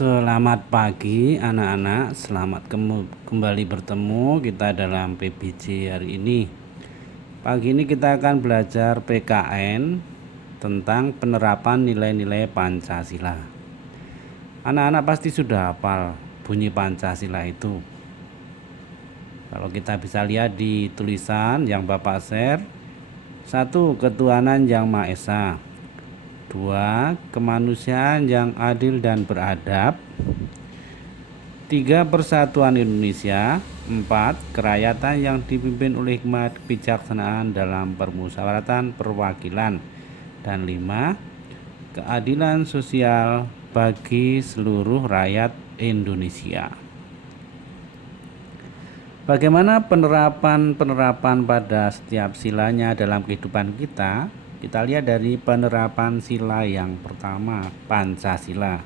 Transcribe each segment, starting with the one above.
Selamat pagi anak-anak, selamat kembali bertemu kita dalam PBJ hari ini. Pagi ini kita akan belajar PKN tentang penerapan nilai-nilai Pancasila. Anak-anak pasti sudah hafal bunyi Pancasila itu. Kalau kita bisa lihat di tulisan yang Bapak share, 1. Ketuhanan yang Maha Esa. 2. Kemanusiaan yang adil dan beradab. 3. Persatuan Indonesia. 4. Kerakyatan yang dipimpin oleh hikmat kebijaksanaan dalam permusyawaratan perwakilan. Dan 5. Keadilan sosial bagi seluruh rakyat Indonesia. Bagaimana penerapan pada setiap silanya dalam kehidupan kita? Kita lihat dari penerapan sila yang pertama, Pancasila.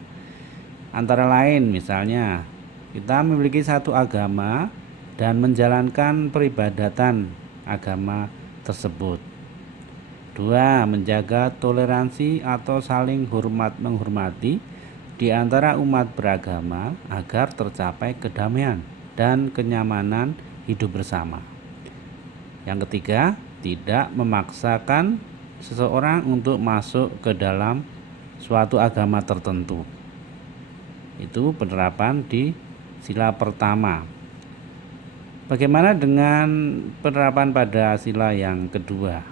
Antara lain misalnya, kita memiliki satu agama dan menjalankan peribadatan agama tersebut. 2. Menjaga toleransi atau saling menghormati di antara umat beragama agar tercapai kedamaian dan kenyamanan hidup bersama. Yang ketiga, tidak memaksakan seseorang untuk masuk ke dalam suatu agama tertentu. Itu penerapan di sila pertama. Bagaimana dengan penerapan pada sila yang kedua?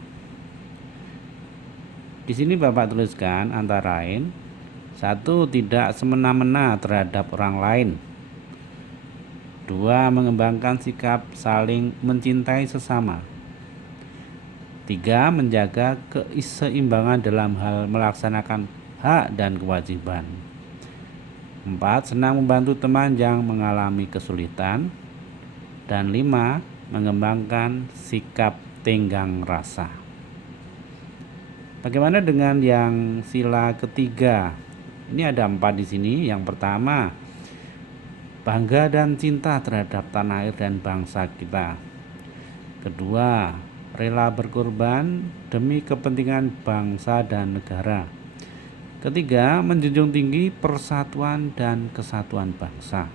Di sini Bapak tuliskan antara lain, 1. Tidak semena-mena terhadap orang lain. 2. Mengembangkan sikap saling mencintai sesama. 3. Menjaga keseimbangan dalam hal melaksanakan hak dan kewajiban. 4. Senang membantu teman yang mengalami kesulitan. Dan 5. Mengembangkan sikap tenggang rasa. Bagaimana dengan yang sila ketiga? Ini ada 4 di sini. Yang pertama, bangga dan cinta terhadap tanah air dan bangsa kita. Kedua, rela berkorban demi kepentingan bangsa dan negara. Ketiga, menjunjung tinggi persatuan dan kesatuan bangsa.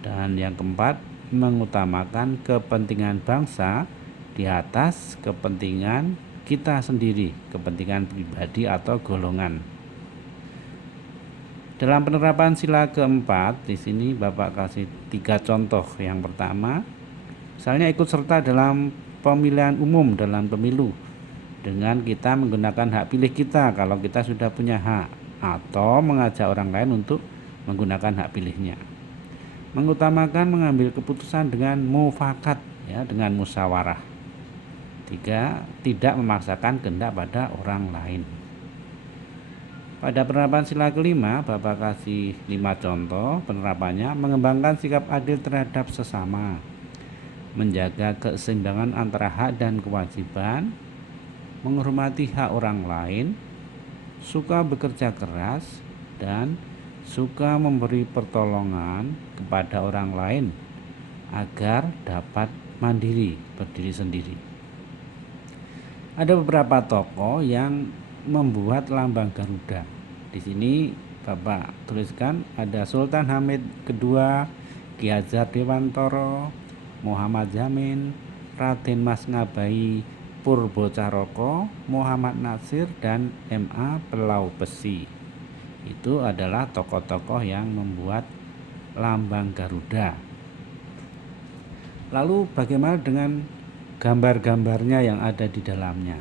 Dan yang keempat, mengutamakan kepentingan bangsa di atas kepentingan kita sendiri, kepentingan pribadi atau golongan. Dalam penerapan sila keempat, di sini Bapak kasih 3 contoh. Yang pertama, misalnya ikut serta dalam pemilihan umum dalam pemilu dengan kita menggunakan hak pilih kita kalau kita sudah punya hak, atau mengajak orang lain untuk menggunakan hak pilihnya. Mengutamakan mengambil keputusan dengan mufakat, dengan musyawarah. 3. Tidak memaksakan kehendak pada orang lain. Pada penerapan sila kelima, Bapak kasih 5 contoh penerapannya. Mengembangkan sikap adil terhadap sesama, menjaga keseimbangan antara hak dan kewajiban, menghormati hak orang lain, suka bekerja keras, dan suka memberi pertolongan kepada orang lain agar dapat mandiri, berdiri sendiri. Ada beberapa tokoh yang membuat lambang Garuda. Di sini Bapak tuliskan ada Sultan Hamid II, Ki Hajar Dewantara, Muhammad Yamin, Raden Mas Ngabai Purbocaraka, Muhammad Natsir, dan M.A. Pelau Besi. Itu adalah tokoh-tokoh yang membuat lambang Garuda. Lalu bagaimana dengan gambar-gambarnya yang ada di dalamnya?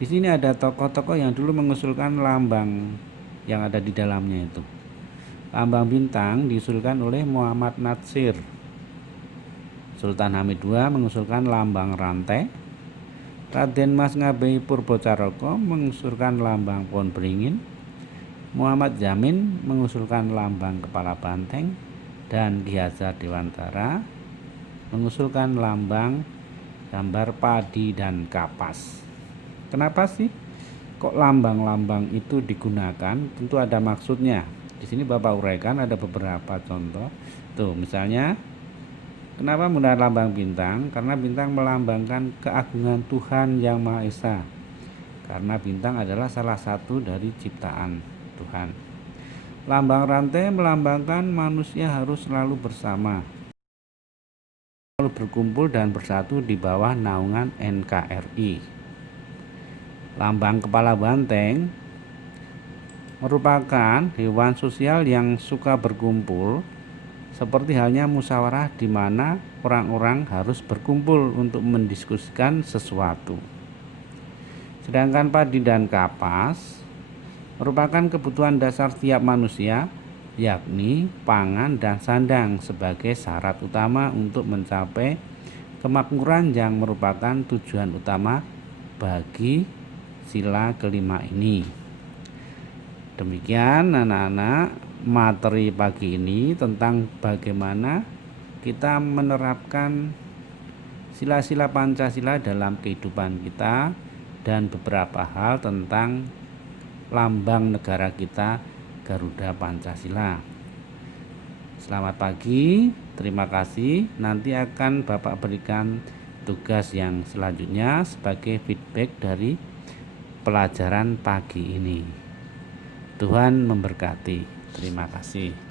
Di sini ada tokoh-tokoh yang dulu mengusulkan lambang yang ada di dalamnya itu. Lambang bintang diusulkan oleh Muhammad Natsir. Sultan Hamid II mengusulkan lambang rantai. Raden Mas Ngabai Purbocaraka mengusulkan lambang pohon beringin. Muhammad Yamin mengusulkan lambang kepala banteng. Dan Ki Hajar Dewantara mengusulkan lambang gambar padi dan kapas. Kenapa sih kok lambang-lambang itu digunakan? Tentu ada maksudnya. Di sini Bapak uraikan ada beberapa contoh. Tuh, misalnya kenapa menggunakan lambang bintang? Karena bintang melambangkan keagungan Tuhan Yang Maha Esa. Karena bintang adalah salah satu dari ciptaan Tuhan. Lambang rantai melambangkan manusia harus selalu bersama, selalu berkumpul dan bersatu di bawah naungan NKRI. Lambang kepala banteng merupakan hewan sosial yang suka berkumpul, seperti halnya musyawarah di mana orang-orang harus berkumpul untuk mendiskusikan sesuatu. Sedangkan padi dan kapas merupakan kebutuhan dasar setiap manusia, yakni pangan dan sandang sebagai syarat utama untuk mencapai kemakmuran yang merupakan tujuan utama bagi sila kelima ini. Demikian anak-anak materi pagi ini tentang bagaimana kita menerapkan sila-sila Pancasila dalam kehidupan kita dan beberapa hal tentang lambang negara kita, Garuda Pancasila. Selamat pagi, terima kasih. Nanti akan Bapak berikan tugas yang selanjutnya sebagai feedback dari pelajaran pagi ini. Tuhan memberkati. Terima kasih.